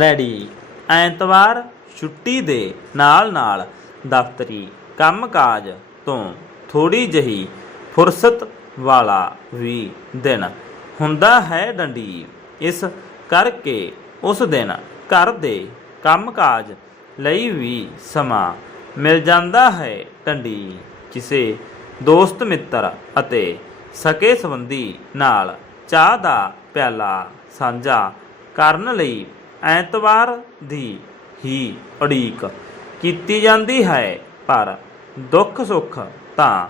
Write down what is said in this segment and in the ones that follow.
Ready. ਐਤਵਾਰ ਛੁੱਟੀ ਦੇ ਨਾਲ-ਨਾਲ ਦਫ਼ਤਰੀ ਕੰਮਕਾਜ ਤੋਂ ਥੋੜੀ ਜਹੀ ਫੁਰਸਤ ਵਾਲਾ ਵੀ ਦਿਨ ਹੁੰਦਾ ਹੈ ਡੰਡੀ ਇਸ ਕਰਕੇ ਉਸ ਦਿਨ ਘਰ ਦੇ ਕੰਮਕਾਜ ਲਈ ਵੀ ਸਮਾਂ ਮਿਲ ਜਾਂਦਾ ਹੈ ਡੰਡੀ ਕਿਸੇ ਦੋਸਤ ਮਿੱਤਰ ਅਤੇ ਸਕੇ ਸੰਬੰਧੀ ਨਾਲ ਚਾਹ ਦਾ ਪਿਆਲਾ ਸਾਂਝਾ ਕਰਨ ਲਈ ਐਤਵਾਰ ਦੀ ਹੀ ਉਡੀਕ ਕੀਤੀ ਜਾਂਦੀ ਹੈ, ਪਰ ਦੁੱਖ ਸੁੱਖ ਤਾਂ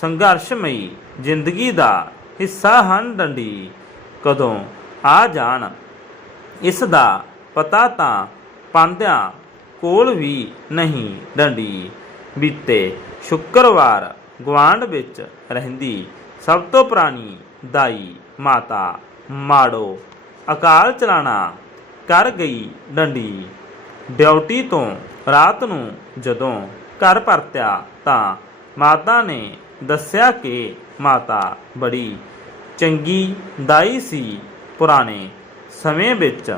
ਸੰਘਰਸ਼ਮਈ ਜ਼ਿੰਦਗੀ ਦਾ ਹਿੱਸਾ ਹਨ ਡੰਡੀ। ਕਦੋਂ ਆ ਜਾਣ, ਇਸ ਦਾ ਪਤਾ ਤਾਂ ਪਾਂਦਿਆਂ ਕੋਲ ਵੀ ਨਹੀਂ ਡੰਡੀ। ਬੀਤੇ ਸ਼ੁੱਕਰਵਾਰ ਗਵਾਂਡ ਵਿੱਚ ਰਹਿੰਦੀ ਸਭ ਤੋਂ ਪੁਰਾਣੀ ਦਾਈ ਮਾਤਾ ਮਾੜੋ ਅਕਾਲ ਚਲਾਣਾ ਕਰ ਗਈ ਡੰਡੀ। ਡਿਊਟੀ ਤੋਂ ਰਾਤ ਨੂੰ ਜਦੋਂ ਘਰ ਪਰਤਿਆ ਤਾਂ ਮਾਤਾ ਨੇ ਦੱਸਿਆ ਕਿ ਮਾਤਾ ਬੜੀ ਚੰਗੀ ਦਾਈ ਸੀ। ਪੁਰਾਣੇ ਸਮੇਂ ਵਿੱਚ,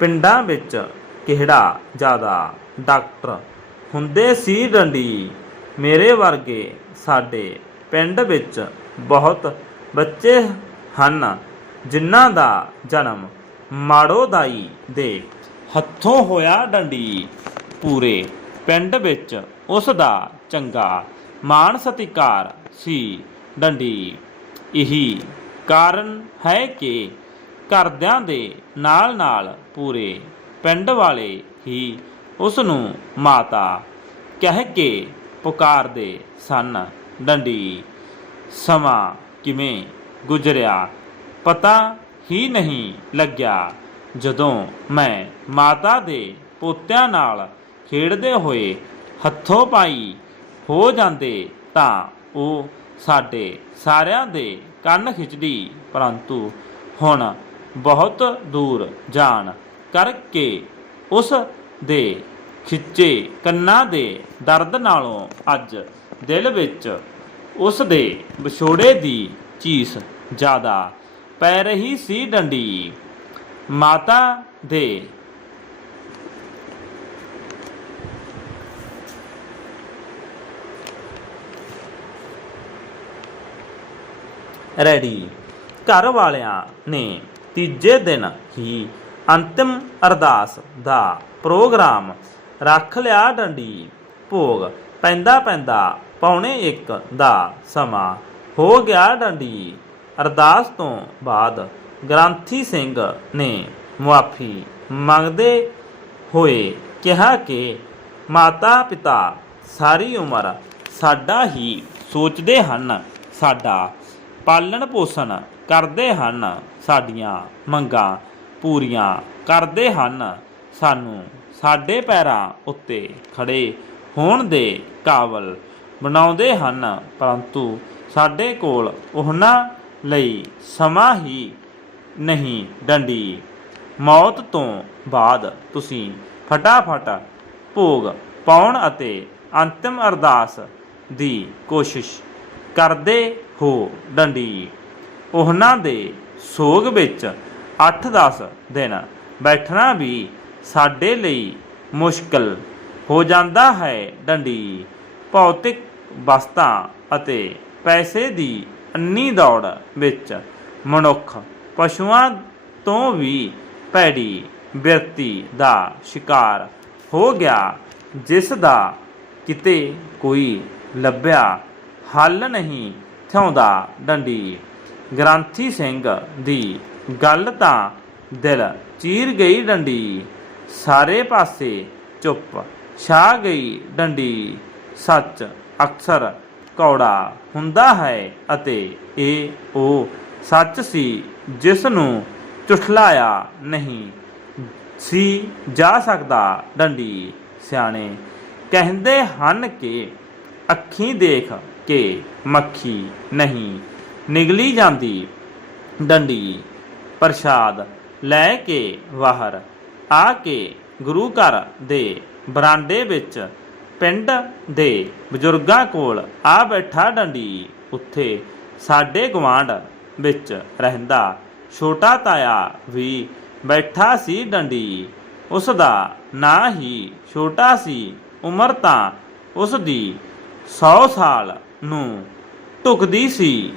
ਪਿੰਡਾਂ ਵਿੱਚ ਕਿਹੜਾ ਜ਼ਿਆਦਾ ਡਾਕਟਰ ਹੁੰਦੇ ਸੀ ਡੰਡੀ। ਮੇਰੇ ਵਰਗੇ ਸਾਡੇ ਪਿੰਡ ਵਿੱਚ ਬਹੁਤ ਬੱਚੇ ਹਨ ਜਿਨ੍ਹਾਂ ਦਾ ਜਨਮ ਮਾੜੋ ਦਾਈ ਦੇ ਹੱਥੋਂ ਹੋਇਆ ਡੰਡੀ। ਪੂਰੇ ਪਿੰਡ ਵਿੱਚ ਉਸ ਦਾ ਚੰਗਾ ਮਾਣ ਸਤਿਕਾਰ ਸੀ ਡੰਡੀ। ਇਹੀ ਕਾਰਨ ਹੈ ਕਿ ਘਰਦਿਆਂ ਦੇ ਨਾਲ ਨਾਲ ਪੂਰੇ ਪਿੰਡ ਵਾਲੇ ਹੀ ਉਸ ਨੂੰ ਮਾਤਾ ਕਹਿ ਕੇ ਪੁਕਾਰਦੇ ਸਨ। ਡੰਡੀ, ਸਮਾਂ ਕਿਵੇਂ ਗੁਜ਼ਰਿਆ ਪਤਾ ਹੀ ਨਹੀਂ ਲੱਗਿਆ। ਜਦੋਂ ਮੈਂ ਮਾਤਾ ਦੇ ਪੋਤਿਆਂ ਨਾਲ ਖੇਡਦੇ ਹੋਏ ਹੱਥੋਂ ਪਾਈ ਹੋ ਜਾਂਦੇ ਤਾਂ ਉਹ ਸਾਡੇ ਸਾਰਿਆਂ ਦੇ ਕੰਨ ਖਿੱਚਦੀ, ਪਰੰਤੂ ਹੁਣ ਬਹੁਤ ਦੂਰ ਜਾਣ ਕਰਕੇ ਉਸ ਦੇ ਖਿੱਚੇ ਕੰਨਾਂ ਦੇ ਦਰਦ ਨਾਲੋਂ ਅੱਜ ਦਿਲ ਵਿੱਚ ਉਸ ਦੇ ਵਿਛੋੜੇ ਦੀ ਚੀਸ ਜ਼ਿਆਦਾ ਪੈ ਰਹੀ ਸੀ ਡੰਡੀ। ਮਾਤਾ ਦੇ ਰੈਡੀ। ਘਰ ਵਾਲਿਆਂ ਨੇ ਤੀਜੇ ਦਿਨ ਹੀ ਅੰਤਿਮ ਅਰਦਾਸ ਦਾ ਪ੍ਰੋਗਰਾਮ ਰੱਖ ਲਿਆ ਡੰਡੀ। ਭੋਗ ਪੈਂਦਾ ਪੈਂਦਾ ਪੌਣੇ 1 ਦਾ ਸਮਾਂ ਹੋ ਗਿਆ ਡੰਡੀ। ਅਰਦਾਸ ਤੋਂ ਬਾਅਦ ਗ੍ਰੰਥੀ ਸਿੰਘ ਨੇ ਮੁਆਫੀ ਮੰਗਦੇ ਹੋਏ ਕਿਹਾ ਕਿ ਮਾਤਾ ਪਿਤਾ ਸਾਰੀ ਉਮਰ ਸਾਡਾ ਹੀ ਸੋਚਦੇ ਹਨ, ਸਾਡਾ ਪਾਲਣ ਪੋਸ਼ਣ ਕਰਦੇ ਹਨ, ਸਾਡੀਆਂ ਮੰਗਾਂ ਪੂਰੀਆਂ ਕਰਦੇ ਹਨ, ਸਾਨੂੰ ਸਾਡੇ ਪੈਰਾਂ ਉੱਤੇ ਖੜੇ ਹੋਣ ਦੇ ਕਾਬਲ ਬਣਾਉਂਦੇ ਹਨ, ਪਰੰਤੂ ਸਾਡੇ ਕੋਲ ਉਹਨਾਂ ਲਈ ਸਮਾਂ ਹੀ ਨਹੀਂ ਡੰਡੀ। ਮੌਤ ਤੋਂ ਬਾਅਦ ਤੁਸੀਂ ਫਟਾਫਟ ਭੋਗ ਪਾਉਣ ਅਤੇ ਅੰਤਿਮ ਅਰਦਾਸ ਦੀ ਕੋਸ਼ਿਸ਼ ਕਰਦੇ ਹੋ ਡੰਡੀ। ਉਹਨਾਂ ਦੇ ਸੋਗ ਵਿੱਚ 8-10 ਦਿਨ ਬੈਠਣਾ ਵੀ ਸਾਡੇ ਲਈ ਮੁਸ਼ਕਲ ਹੋ ਜਾਂਦਾ ਹੈ ਡੰਡੀ। ਭੌਤਿਕ ਵਸਤਾਂ ਅਤੇ ਪੈਸੇ ਦੀ ਅੰਨੀ ਦੌੜ ਵਿੱਚ ਮਨੁੱਖ ਪਸ਼ੂਆਂ ਤੋਂ ਵੀ ਭੈੜੀ ਬਿਰਤੀ ਦਾ ਸ਼ਿਕਾਰ ਹੋ ਗਿਆ, ਜਿਸ ਦਾ ਕਿਤੇ ਕੋਈ ਲੱਭਿਆ ਹੱਲ ਨਹੀਂ ਥਿਉਂਦਾ ਡੰਡੀ। ਗ੍ਰੰਥੀ ਸਿੰਘ ਦੀ ਗੱਲ ਤਾਂ ਦਿਲ ਚੀਰ ਗਈ ਡੰਡੀ, ਸਾਰੇ ਪਾਸੇ ਚੁੱਪ ਛਾ ਗਈ ਡੰਡੀ। ਸੱਚ ਅਕਸਰ ਕੌੜਾ ਹੁੰਦਾ ਹੈ ਅਤੇ ਇਹ ਉਹ ਸੱਚ ਸੀ ਜਿਸ ਨੂੰ ਝੁਠਲਾਇਆ ਨਹੀਂ ਸੀ ਜਾ ਸਕਦਾ ਡੰਡੀ। ਸਿਆਣੇ ਕਹਿੰਦੇ ਹਨ ਕਿ ਅੱਖੀਂ ਦੇਖ ਕੇ ਮੱਖੀ ਨਹੀਂ ਨਿਗਲੀ ਜਾਂਦੀ। ਡੰਡੀ ਪ੍ਰਸ਼ਾਦ ਲੈ ਕੇ ਬਾਹਰ ਆ ਕੇ ਗੁਰੂ ਘਰ ਦੇ ਬਰਾਂਡੇ ਵਿੱਚ ਪਿੰਡ ਦੇ ਬਜ਼ੁਰਗਾਂ ਕੋਲ ਆ ਬੈਠਾ ਡੰਡੀ। ਉੱਥੇ ਸਾਡੇ ਗਵਾਂਢ ਵਿੱਚ ਰਹਿੰਦਾ ਛੋਟਾ ਤਾਇਆ ਵੀ ਬੈਠਾ ਸੀ ਡੰਡੀ। ਉਸ ਦਾ ਨਾਂ ਹੀ ਛੋਟਾ ਸੀ, ਉਮਰ ਤਾਂ ਉਸ ਦੀ 100 ਸਾਲ ਨੂੰ ਢੁਕਦੀ ਸੀ।